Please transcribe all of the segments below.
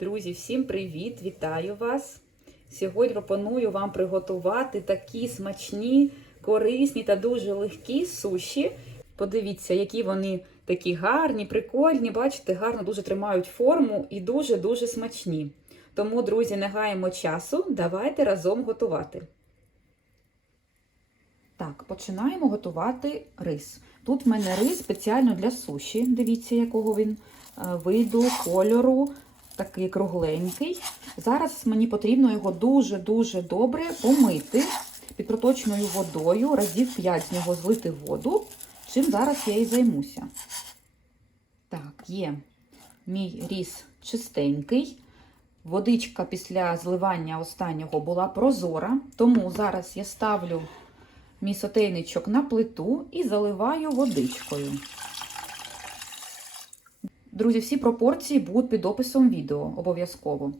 Друзі, всім привіт! Вітаю вас! Сьогодні пропоную вам приготувати такі смачні, корисні та дуже легкі суші. Подивіться, які вони такі гарні, прикольні, бачите, гарно дуже тримають форму і дуже-дуже смачні. Тому, друзі, не гаємо часу, давайте разом готувати. Так, починаємо готувати рис. Тут в мене рис спеціально для суші. Дивіться, якого він е, виду, кольору, такий кругленький. Зараз мені потрібно його дуже-дуже добре помити під проточною водою, разів 5 з нього злити воду, чим зараз я і займуся. Так, є мій ріс чистенький. Водичка після зливання останнього була прозора, тому зараз я ставлю мій сотейничок на плиту і заливаю водичкою. Друзі, всі пропорції будуть під описом відео обов'язково.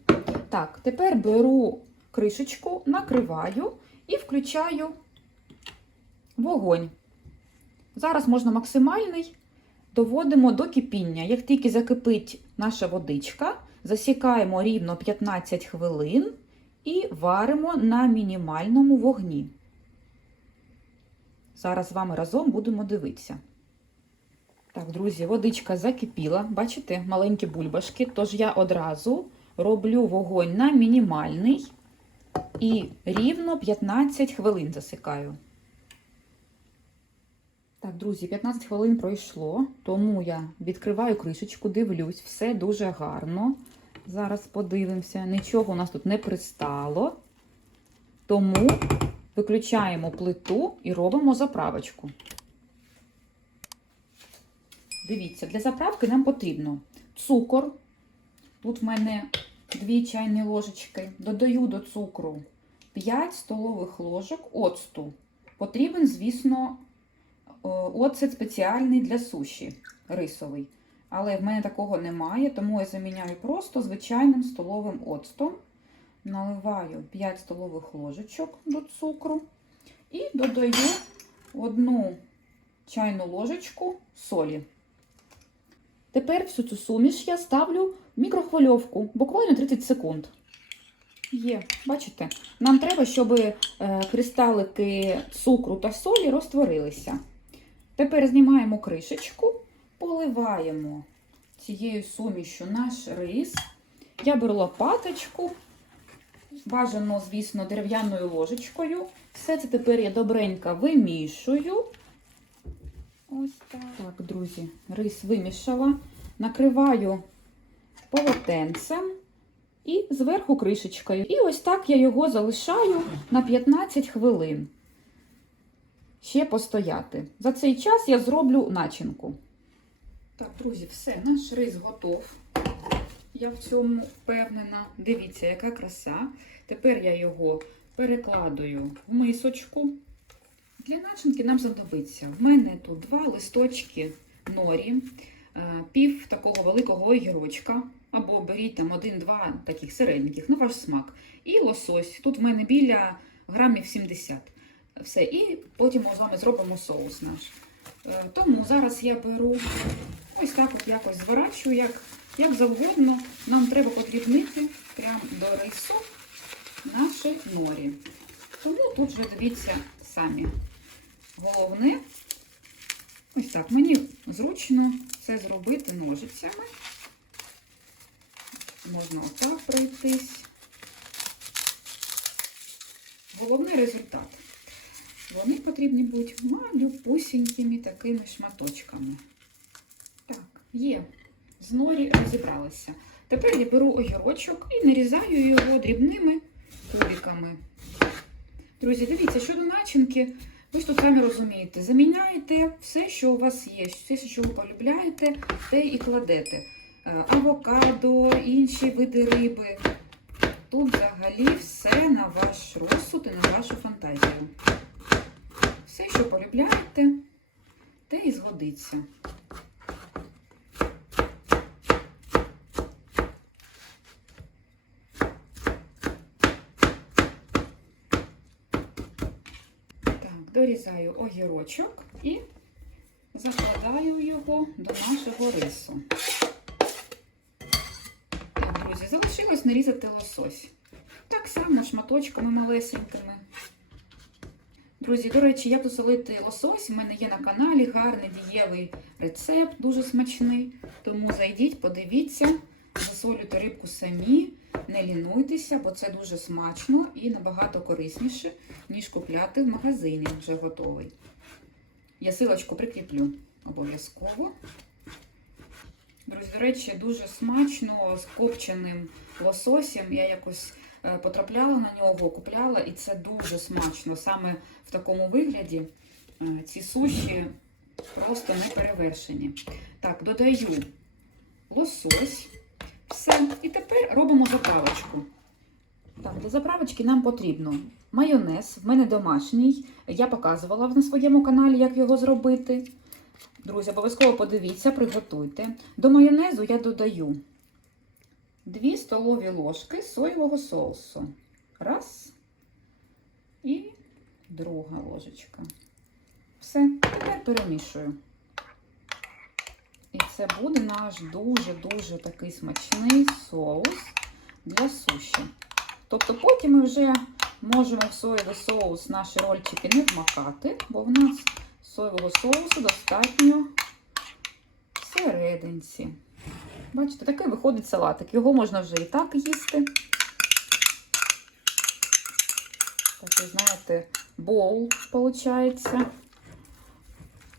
Так, тепер беру кришечку, накриваю і включаю вогонь. Зараз можна максимальний, доводимо до кипіння. Як тільки закипить наша водичка, засікаємо рівно 15 хвилин і варимо на мінімальному вогні. Зараз з вами разом будемо дивитися. Так, друзі, водичка закипіла. Бачите, маленькі бульбашки. Тож я одразу роблю вогонь на мінімальний і рівно 15 хвилин засикаю. Так, друзі, 15 хвилин пройшло, тому я відкриваю кришечку, дивлюсь, все дуже гарно. Зараз подивимося, нічого у нас тут не пристало. Тому виключаємо плиту і робимо заправочку. Дивіться, для заправки нам потрібно цукор. Тут в мене 2 чайні ложечки. Додаю до цукру 5 столових ложок оцту. Потрібен, звісно, оцет спеціальний для суші рисовий. Але в мене такого немає, тому я заміняю просто звичайним столовим оцтом. Наливаю 5 столових ложечок до цукру і додаю одну чайну ложечку солі. Тепер всю цю суміш я ставлю в мікрохвильовку, буквально 30 секунд. Є, бачите? Нам треба, щоб е, кристалики цукру та солі розтворилися. Тепер знімаємо кришечку, поливаємо цією сумішю наш рис. Я беру лопаточку, бажано, звісно, дерев'яною ложечкою. Все це тепер я добренько вимішую. Ось так. Так, друзі, рис вимішала. Накриваю полотенцем і зверху кришечкою. І ось так я його залишаю на 15 хвилин. Ще постояти. За цей час я зроблю начинку. Так, друзі, все, наш рис готов. Я в цьому впевнена. Дивіться, яка краса. Тепер я його перекладую в мисочку. Для начинки нам знадобиться. В мене тут два листочки норі, пів такого великого огірочка, або беріть там один-два таких середніх, на ваш смак. І лосось. Тут в мене біля грамів 70. Все, і потім ми з вами зробимо соус наш. Е, Тому зараз я беру ось так от якось зворачую, як, як завгодно. Нам треба подрібнити прямо до рису наші норі. Тому тут вже дивіться самі. Головне, ось так, мені зручно це зробити ножицями. Можна отак пройтись. Головний результат. Вони потрібні бути малюпусінькими такими шматочками. Так, є. З норі розібралися. Тепер я беру огірочок і нарізаю його дрібними кубиками. Друзі, дивіться, щодо начинки, ви ж тут самі розумієте, заміняєте все, що у вас є, все, що ви полюбляєте, те і кладете. Е, Авокадо, інші види риби. Тут взагалі все на ваш розсуд і на вашу фантазію. Все, що полюбляєте, те і згодиться. Так, огірочок і закладаю його до нашого рису. Так, друзі, залишилось нарізати лосось. Так само шматочками малесенькими. Друзі, до речі, як посолити лосось, у мене є на каналі гарний дієвий рецепт, дуже смачний. Тому зайдіть, подивіться, засолюйте рибку самі, не лінуйтеся, бо це дуже смачно і набагато корисніше, ніж купляти в магазині вже готовий. Я силочку прикріплю обов'язково. Друзі, до речі, дуже смачно з копченим лососем. Я якось е, потрапляла на нього, купляла, і це дуже смачно. Саме в такому вигляді е, ці суші просто не перевершені. Так, додаю лосось. Заправочку. Так, для заправочки нам потрібно майонез. В мене домашній. Я показувала на своєму каналі, як його зробити. Друзі, обов'язково подивіться, приготуйте. До майонезу я додаю 2 столові ложки соєвого соусу. Раз. І друга ложечка. Все, тепер перемішую. І це буде наш дуже-дуже такий смачний соус для суші. Тобто потім ми вже можемо в соєвий соус наші рольчики не вмакати, бо в нас соєвого соусу достатньо всерединці. Бачите, такий виходить салатик. Його можна вже і так їсти. Такий, знаєте, боул виходить.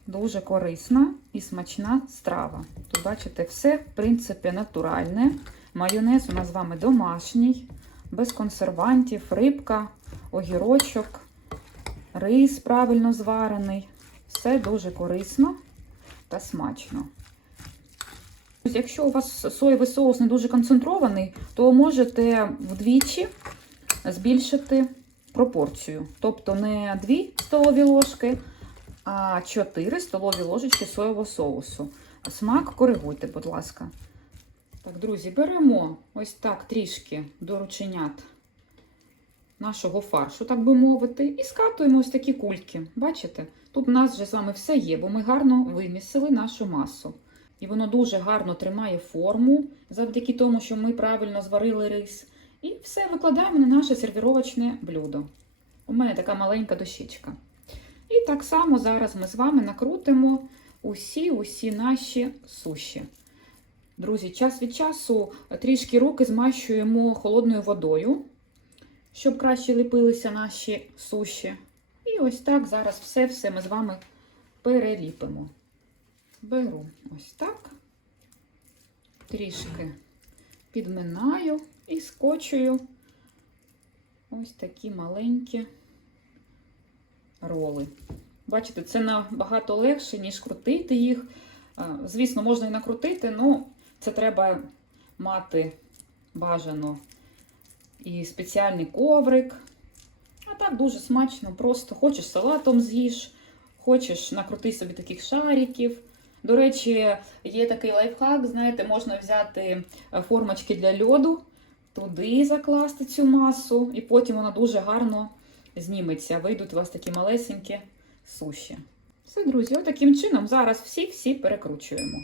Дуже корисна і смачна страва. Тут, бачите, все, в принципі, натуральне. Майонез у нас з вами домашній, без консервантів, рибка, огірочок, рис правильно зварений. Все дуже корисно та смачно. Якщо у вас соєвий соус не дуже концентрований, то можете вдвічі збільшити пропорцію. Тобто не 2 столові ложки, а 4 столові ложечки соєвого соусу. Смак коригуйте, будь ласка. Так, друзі, беремо ось так трішки до рученят нашого фаршу, так би мовити, і скатуємо ось такі кульки. Бачите? Тут у нас вже з вами все є, бо ми гарно вимісили нашу масу. І воно дуже гарно тримає форму завдяки тому, що ми правильно зварили рис. І все викладаємо на наше сервіровочне блюдо. У мене така маленька дощечка. І так само зараз ми з вами накрутимо усі-усі наші суші. Друзі, час від часу трішки руки змащуємо холодною водою, щоб краще ліпилися наші суші. І ось так зараз все-все ми з вами переліпимо. Беру ось так, трішки підминаю і скочую ось такі маленькі роли. Бачите, це набагато легше, ніж крутити їх. Звісно, можна і накрутити, але це треба мати бажано і спеціальний коврик. А так дуже смачно, просто хочеш салатом з'їж, хочеш накрути собі таких шариків. До речі, є такий лайфхак, знаєте, можна взяти формочки для льоду, туди закласти цю масу, і потім вона дуже гарно зніметься. Вийдуть у вас такі малесенькі суші. Все, друзі, отаким чином зараз всі-всі перекручуємо.